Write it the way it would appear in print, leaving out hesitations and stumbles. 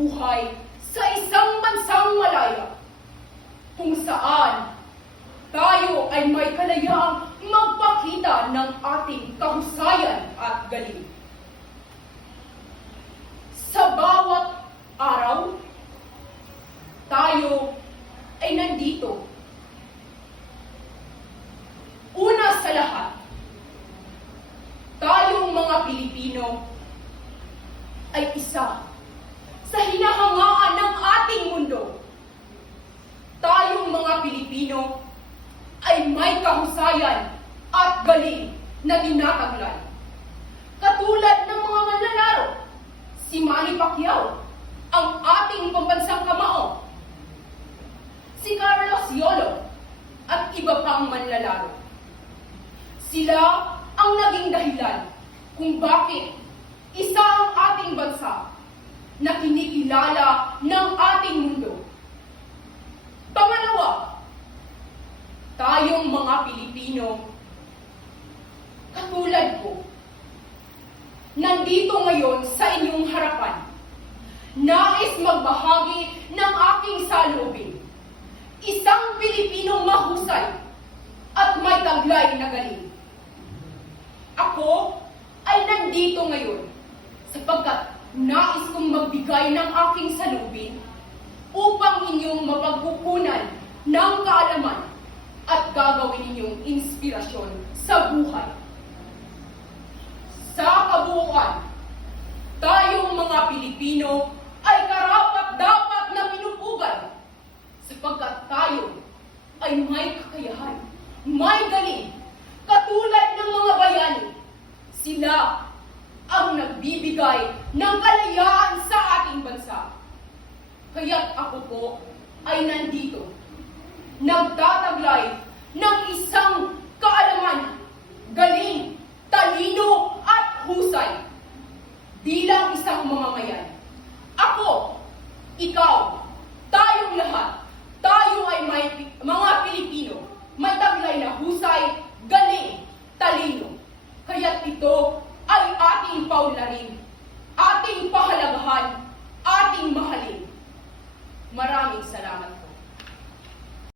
nabubuhay sa isang bansang malaya, kung saan tayo ay may kalayaang magpakita ng ating kahusayan at galing. Sa bawat araw, tayo ay nandito. Una sa lahat, tayong mga Pilipino ay isa sa hinahangaan ng ating mundo. Tayong mga Pilipino ay may kahusayan at galing na tinataglay. Katulad ng mga manlalaro, si Manny Pacquiao, ang ating pambansang kamao, si Carlos Yolo, at iba pang manlalaro. Sila ang naging dahilan kung bakit isa ang ating bansa na kinikilala ng ating mundo. Pangalawa, tayong mga Pilipino, katulad ko, nandito ngayon sa inyong harapan, nais magbahagi ng aking salubin. Isang Pilipinong mahusay at may taglay na galing. Ako ay nandito ngayon sapagkat nais kong magbigay ng aking salubin upang inyong mapagkukunan ng kaalaman at gagawin ninyong inspirasyon sa buhay. Sa kabuuan, tayong mga Pilipino ay karapat-dapat na pinupugay sapagkat tayo ay may kakayahan, may galing, katulad ng mga bayani. Sila ang nagbibigay ng kalayaan sa ating bansa. Kaya't ako po ay nandito, nagtataglay ng isang kaalaman, galing, talino at husay bilang isang mamamayan. Ako, ikaw, tayong lahat, tayo ay may mga Pilipino, may taglay na husay, galing, talino. Kaya't ito ay ating paunlarin